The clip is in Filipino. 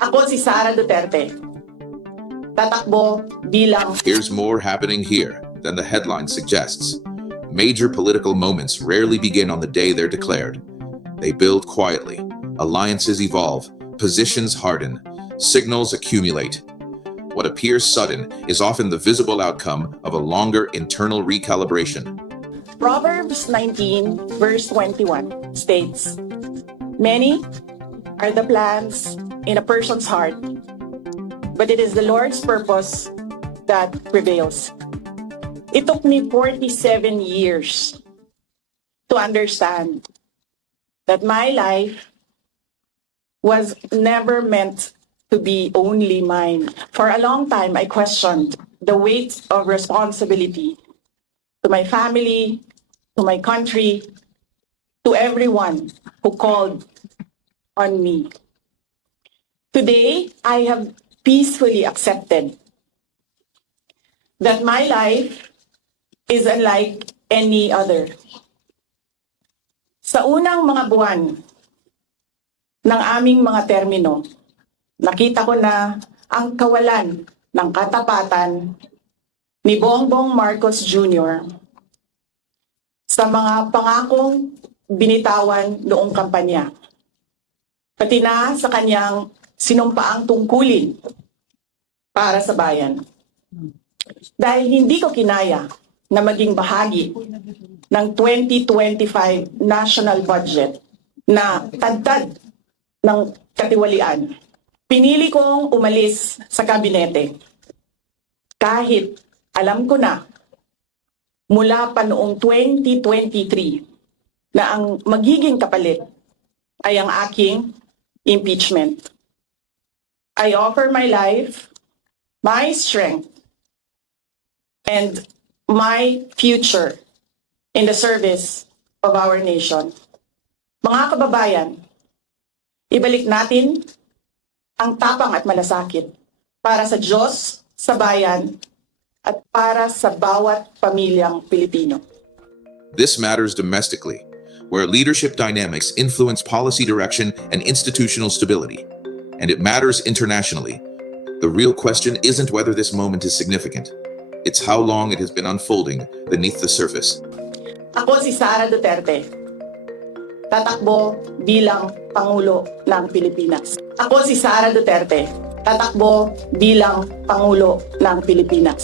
Ako si Sara Duterte. Tatakbo bilang... Here's more happening here than the headline suggests. Major political moments rarely begin on the day they're declared. They build quietly, alliances evolve, positions harden, signals accumulate. What appears sudden is often the visible outcome of a longer internal recalibration. Proverbs 19 verse 21 states, "Many are the plans in a person's heart, but it is the Lord's purpose that prevails." It took me 47 years to understand that my life was never meant to be only mine. For a long time, I questioned the weight of responsibility to my family, to my country, to everyone who called on me. Today, I have peacefully accepted that my life is unlike any other. Sa unang mga buwan ng aming mga termino, nakita ko na ang kawalan ng katapatan ni Bongbong Marcos Jr. sa mga pangakong binitawan noong kampanya, pati na sa kanyang sinumpaang tungkulin para sa bayan. Dahil hindi ko kinaya na maging bahagi ng 2025 national budget na tagtad ng katiwalian, pinili kong umalis sa kabinete kahit alam ko na mula pa noong 2023 na ang magiging kapalit ay ang aking impeachment. I offer my life, my strength, and my future in the service of our nation. Mga kababayan, ibalik natin ang tapang at malasakit para sa Diyos, sa bayan, at para sa bawat pamilyang Pilipino. This matters domestically, where leadership dynamics influence policy direction and institutional stability. And it matters internationally. The real question isn't whether this moment is significant. It's how long it has been unfolding beneath the surface. Ako si Sara Duterte. Tatakbo bilang Pangulo ng Pilipinas. Ako si Sara Duterte. Tatakbo bilang Pangulo ng Pilipinas.